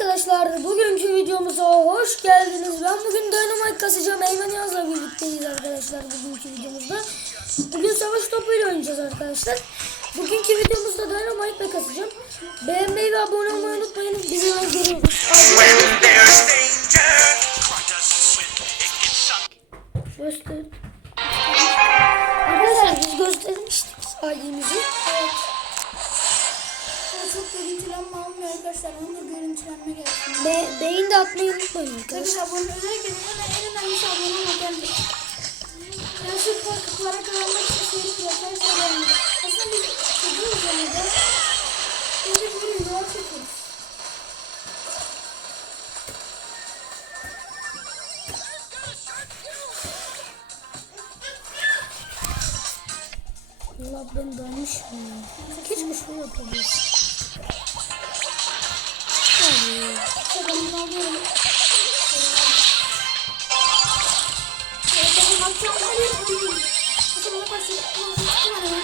arkadaşlar bugünkü videomuza hoş geldiniz. Ben bugün Dynamite kasacağım. Eymen Yaz'la birlikteyiz arkadaşlar bugünkü videomuzda. Bugün savaş topuyla oynayacağız arkadaşlar. Bugünkü videomuzda Dynamite'la kasacağım. Beğenmeyi ve abone olmayı unutmayın. Biz hemen geliyoruz. When there's danger, quite a swim, it gets sunk. Göster. Arkadaşlar biz göstermiştik ID'mizi. Evet. Görüntülenme almıyor arkadaşlar. Onun da görüntülenme gelsin. Be beğeni de atmayı unutmayın arkadaşlar. Arkadaşlar abone özellikle en, önemlisi abone olmak. Yani şu para, kazanmak için şeylik yapar yani. Aslında biz çocuğuz yani de. De böyle videolar çekiyoruz. Allah ben dalmış ya. Keşke şunu yapabilirim. İşte çıktım hemen.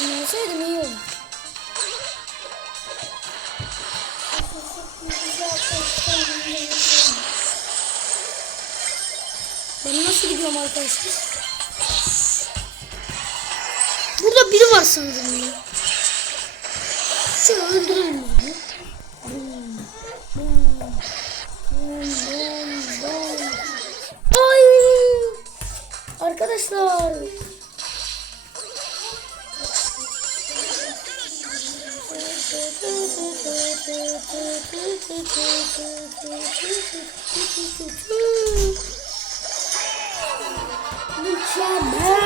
Dinleseydim iyi olur. Ben nasıl gidiyorum arkadaşlar? Burada biri var sanırım ya. Şöyle Arkadaşlar. Mükemmel.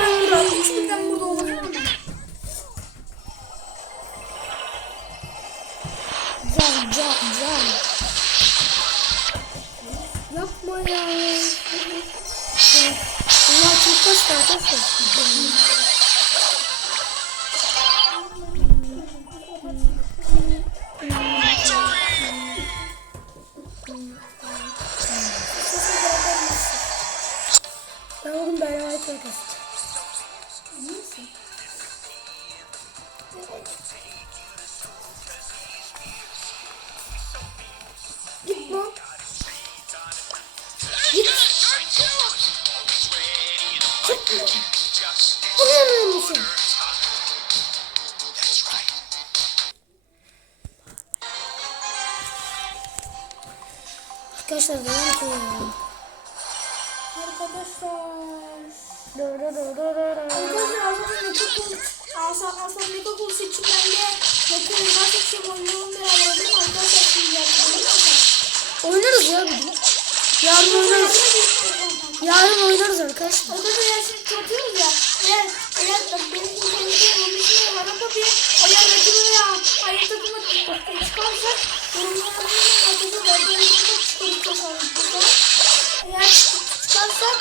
Ben bugün beraber kalkacağız. Git lan. Git. Uyanır mısın? Arkadaşlar ki ya. Arkadaşlar. Arkadaşlar Aslan Mekokul Aslan Aslan Mekokul seçim bende Mekokul ben seçim oynayalım beraber arkadaşlar şimdi? Oynarız ya bir gün. Yarın oynarız. Yarın oynarız arkadaşlar. Arkadaşlar ya şimdi çatıyoruz ya. Eğer eğer benim internette onun için araba bir eğer rakibi veya aynı takıma çıkarsa yorumlara yazın arkadaşlar ben de rakibi çıkarıp çıkarım Eğer çıkarsak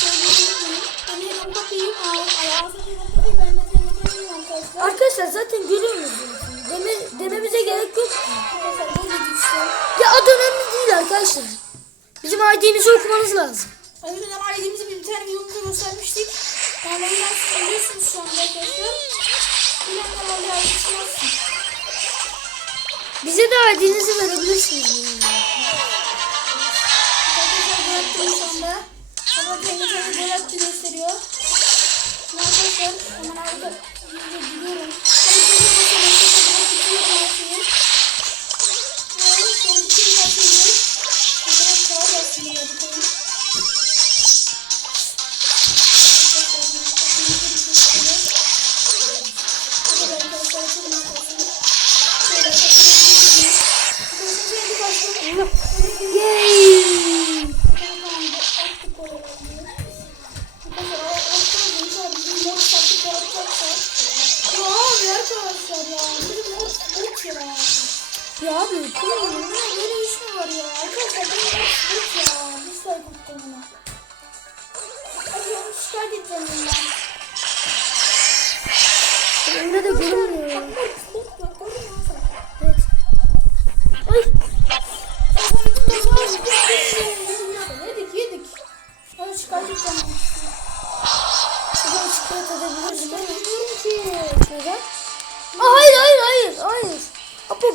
söyleyebilirim. Hani Rompa'yı ayağı satayım Rompa'yı ben de arkadaşlar. Zaten görüyorsunuz. Deme, dememize gerek yok. Ya adı önemli değil arkadaşlar. Bizim ID'mizi okumanız lazım. Önceden ailemizi bir tane videomuzda göstermiştik. Yani sonra biliyorsunuz şu anda arkadaşlar. Bilenler hala ailesi yazsın. Bize de ID'nizi verebilirsiniz. Arkadaşlar gol attım şu anda. Ama kendi kendi gol attı gösteriyor. Arkadaşlar hemen arada gidiyorum.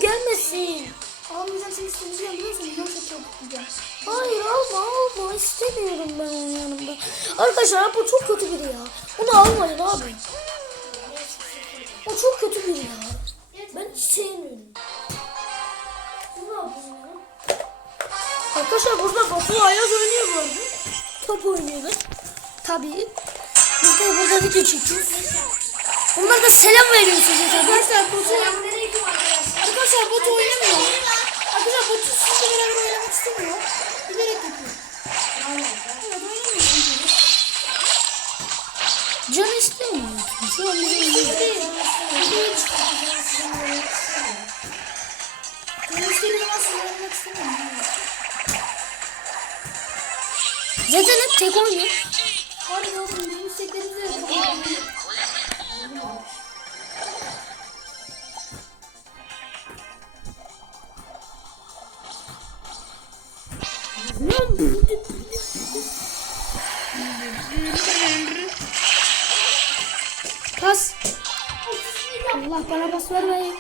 gelmesin. Almayacağım seni istemeyeceğim biliyorsun. Yoksa çok güzel. Hayır alma alma istemiyorum ben onun yanımda. Arkadaşlar bu çok kötü biri ya. Bunu almayın abi. O çok kötü biri ya. Ben hiç sevmiyorum. Arkadaşlar burada Batu Ayaz oynuyor bu arada. Top oynuyorlar. Tabii. Biz de burada video çekiyoruz. Bunlar da selam veriyor size tabii. Arkadaşlar Batu Ayaz Arkadaşlar botu oynamıyor. Arkadaşlar botu sizle beraber oynamak istemiyor. Bilerek yapıyor. Evet oynamıyor. Can istemiyor. Şu an Değil. Ben istediğim zaman sizle oynamak istemiyorum. Zaten hep tek oynuyor. Hadi oğlum bizim isteklerimizi yapalım. Pas. Allah bana pas vermeyin.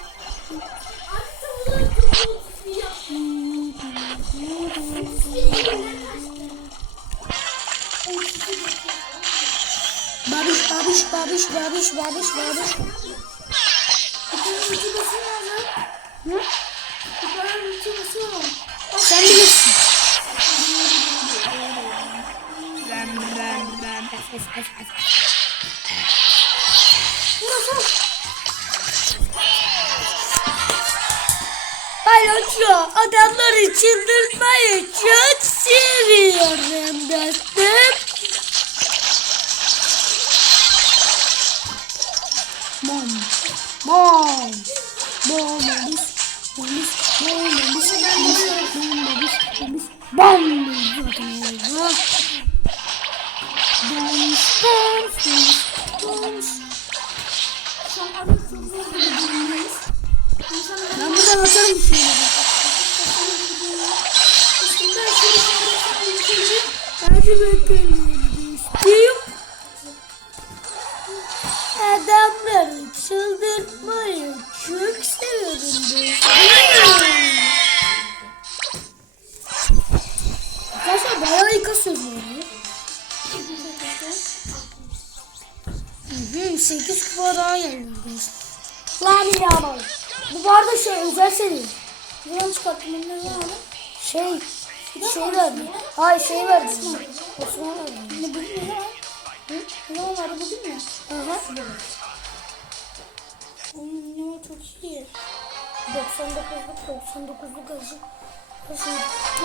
Babiş, babiş, babiş, babiş, babiş, babiş. Paylaşıyor. Adamları çıldırtmayı çok Ben buradan atarım şeyleri. Bakalım. Düştüm. Adamları çıldırtmayı çok seviyorum. Bayağı iyi kasıyoruz bu arada. Hı hı, 8 kupa daha geldi. Lan ya bak. Bu bu arada şey özel seri. Buradan çıkarttım. Eline ne aldım? Şey şey verdi. Hayır şey verdi. Osman verdi. Ne bugün ne var? Hı? Ne zaman vardı bugün mü? Aha. Onun ne var çok iyi. 99'luk 99'luk acı.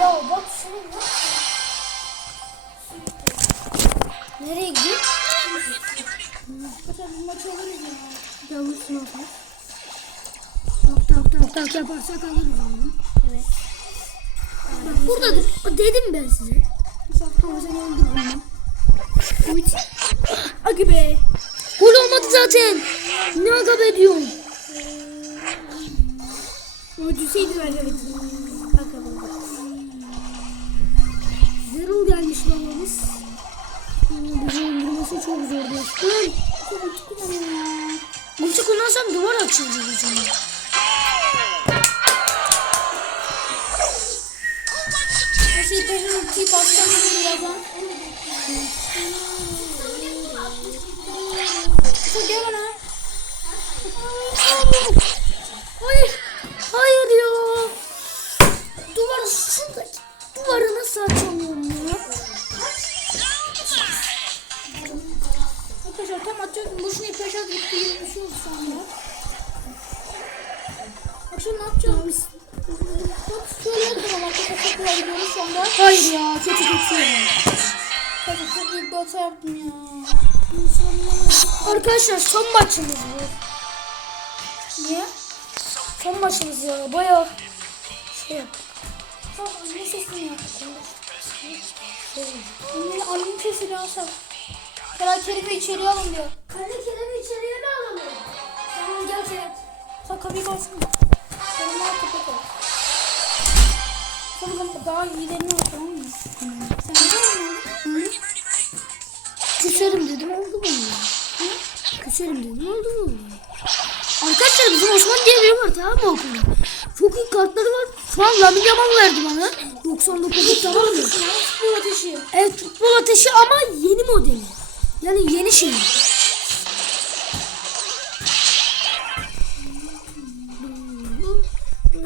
Ya bak şunu bak. Nereye gidiyor? Bu maçı alırız ya. Yavrusun atar. Tak tak tak tak yaparsak alırız onu. Evet. Bak burada dedim ben size. Ama seni öldürürüm ben. Ulti. Hadi be. Gol olmadı zaten. Ne aga be diyorsun? Ama düşseydi bence evet. Zerul gelmiş babamız. Bizi öldürmesi çok zor dostum. Ulti kullansam duvar açılacak o zaman. Ultiyi basacağım birazdan. Çok gel bana. Hayır. Hayır ya. Duvar şuradaki. Duvarı nasıl açamıyorum ya? Arkadaşlar tam atacaktım. Boşuna gitti bir şey oldu şu anda. Akşam ne yapacağım? Şöyle çok güzel gidiyoruz anda. Hayır ya. Kötü kötü. Büyük bir hata yaptım ya. Arkadaşlar son maçımız bu. Niye? Son maçımız ya. Bayağı şey yaptık. Tamam anne sesini yap. Anne annenin sesini alsak. Kara Kerim'i içeriye alın diyor. Kale Kerem'i içeriye mi alalım? Tamam gel Kerem. Sen kapıyı kalsın. Kerem al kal. Sonra ben daha iyilerini mı? Sen ne Hı? Küserim dedim oldu mu? Hı? Küserim dedim oldu mu? Arkadaşlar bizim Osman diye biri var tamam mı okulda? Çok iyi kartları var. Şu an Lamin Yamal verdi bana. 99 tamam mı? Futbol ateşi. Evet futbol ateşi ama yeni modeli. Yani yeni şey.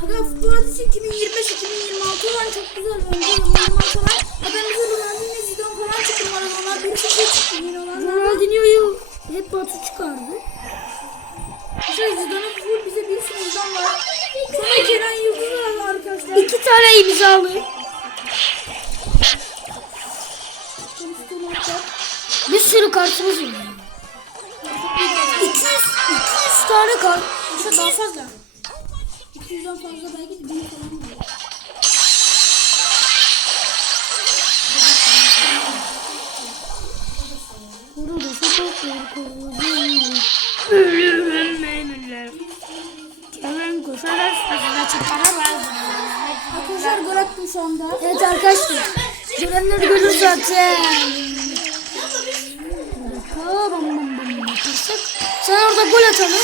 Aga futbol ateşi 2025-2026 olan çok güzel. Önce Neymar falan. Bize Ronaldinho Zidane falan çıktı. Maradona bir sürü çıktı. Yine onlar. Ronaldinho'yu hep Batu çıkardı. Şey Zidane'ın full bize bir sürü Zidane var. Sonra Kenan Yıldız var arkadaşlar. İki tane imzalı. Bir sürü kartımız var. 200, 200 tane kart. İşte daha fazla. 200'den fazla belki de bin falan Ölürüm memurlar. Kerem koşarak fazla çıkaramaz. Arkadaşlar gol attım şu anda. Evet arkadaşlar. Görenler görür zaten. Sen orada gol atalım.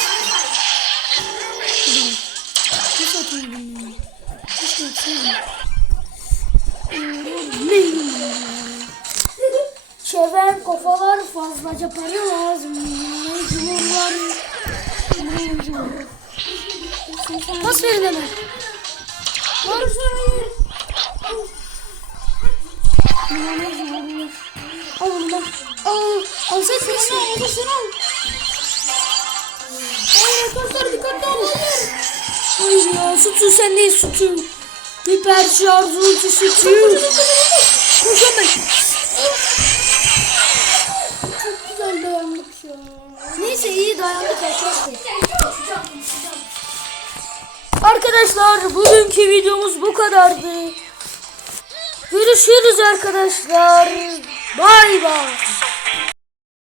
Nasıl atayım bunu? Nasıl atayım? Fazlaca para lazım. Mevzular. Mevzular. Pas verin hemen. Al onu da. Al. Al sen sen al. Al sen al. Hayır arkadaşlar dikkatli olun. Hayır ya sütü sen değil sütü. Hiper şarj ulti sütü. Koşamay. Neyse iyi dayandık arkadaşlar. Arkadaşlar bugünkü videomuz bu kadardı. Görüşürüz arkadaşlar. Bay bay.